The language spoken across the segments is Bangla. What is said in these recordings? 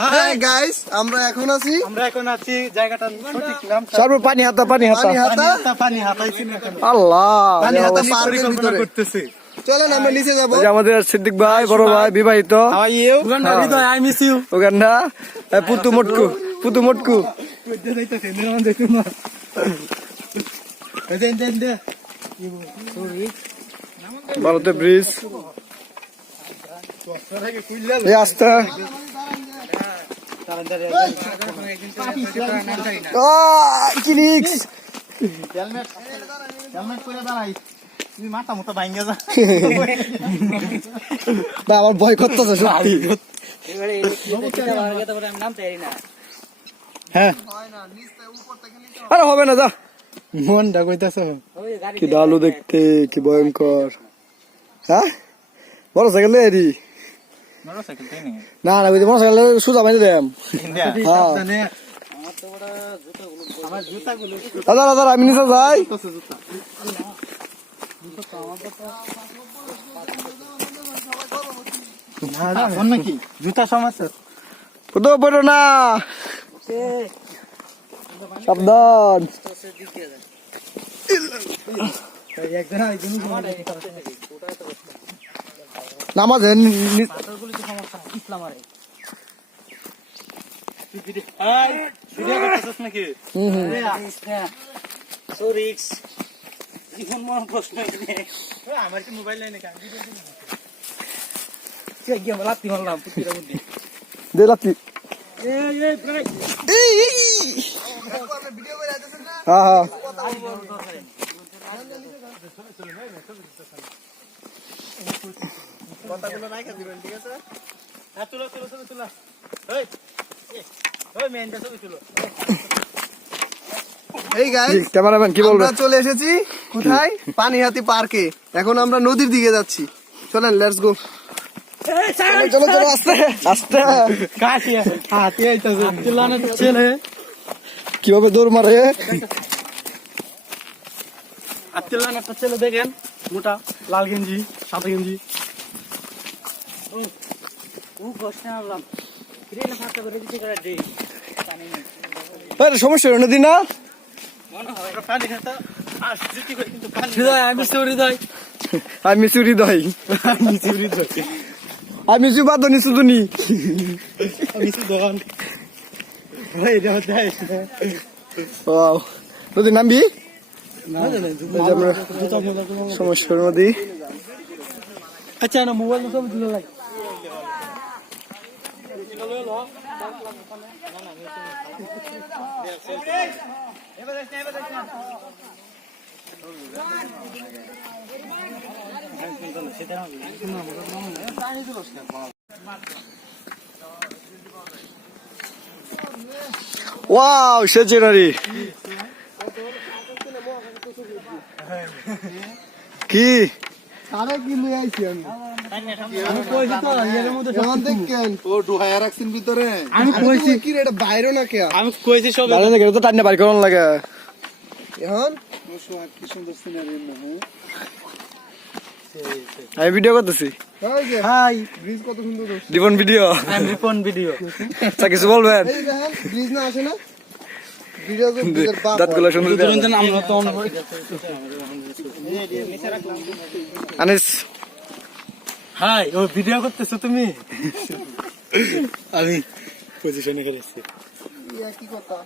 হাই গাইস, আমরা এখন আছি জায়গাটার সঠিক নাম সর্ব পানি হাতা আল্লাহ পানি হাতা পার্কের ভিতরে করতেছে। চলেন আমরা নিচে যাব। আমাদের সিদ্দিক ভাই বড় ভাই বিবাহিত উগান্ডা পুতু মটকু ভারতের ব্রিজ আসতে আমার ভয় করতেছে সত্যি। হ্যাঁ আরে হবে না যা মনটা কইতাছে কি ডালু দেখতে কি ভয়ঙ্কর। হ্যাঁ বড় সাইকেল এরি না না বড় সাইকেল সুজা বাইরে দেম। দাদা দাদা আমি নিচে যাই। নাকি জুতা সমস্যা কোথাও পড়ো না সাবধান। নামাজ ক্যামেরাম্যান কি বলবো, চলে এসেছি কোথায়? পানিহাতি পার্কে। এখন আমরা নদীর দিকে যাচ্ছি। চলেন লেটস গো। চলো চলো আস্তে আস্তে ছেলে কিভাবে দৌড় মারে। একটা ছেলে দেখেন, মোটা লাল গেঞ্জি সাদা গেঞ্জি। সমস্যা নদী না আমি চুরি দই আমি চুবাদনি সুদনি নদী নামবি সমস্যা নদী। আচ্ছা না মোবাইল সব দিল লাই ওয়াও সে চেনারি কি আরে কি লই আইছি আমি কইছি তো এর মধ্যে সব দেখেন ও ডুহায়া রাখছেন ভিতরে। আমি কইছি কি এটা বাইরে না কে? আমি কইছি সব বাইরে না তো টান্নে বাড়ি করন লাগে। এখন কি সুন্দর সিনারি না। আমি ভিডিও করতেছি। হাই ব্রিজ কত সুন্দর। রিপন ভিডিও আমি রিপন ভিডিও তা কিছু বলবেন? এই দেখেন ব্রিজ না আসে না ভিডিও ব্রিজের বাপ দাঁতগুলো সুন্দর আমরা তো আনিস হাই ও ভিডিও করতেছো তুমি? আমি পজিশনে করেছি। ইয়া কি কথা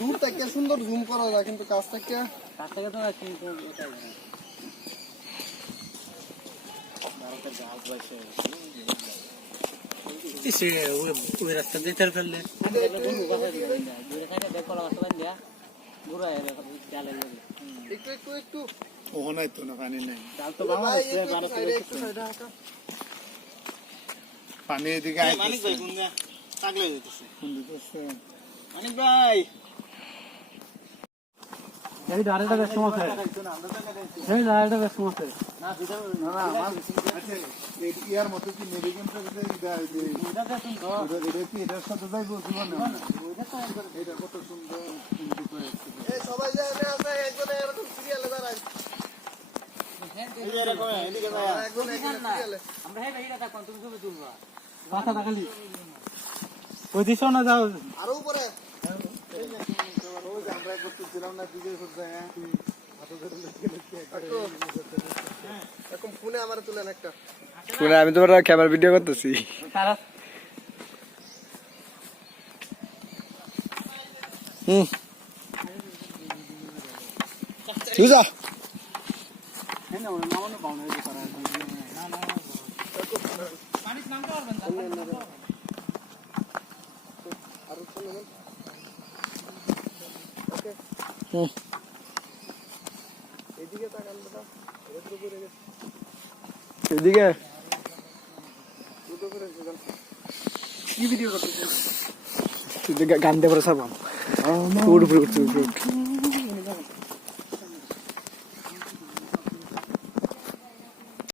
দূর থেকে সুন্দর জুম করা যায় কিন্তু কাছ থেকে তো কিন্তু ওটাই ভারতের জাহাজ বসে ইসে ওই রাস্তা দিয়ে তেল ফেললে একটু ওহনাই তো না পানি নাই তো পানি এদিকে মানিক ভাই কোন যা তাগলে যেতেছে মানিক ভাই এই ডারেটা বেশ সমস্যা এই ডারেটা বেশ সমস্যা না ভিতর না আমার এই ইয়ার মত কি মেডিকেল থেকে এটা তো সুন্দর এটা সাথে যাই বলছি না এটা কত সুন্দর এই সবাই যায় আছে একজনে এরকম সিরিয়ালে দাঁড়ায় পাতা খালি ওই দিশও না যাও আরো উপরে আমরা করতেছিলাম না দিকে করতে এখন ফোনে আমার তুলেন একটা ফোনে আমি তোমার ক্যামেরা ভিডিও করতেছি যা এদিকে কি ভিডিও করতেছিস গান দিয়ে পরে সব উঠ উঠ উঠ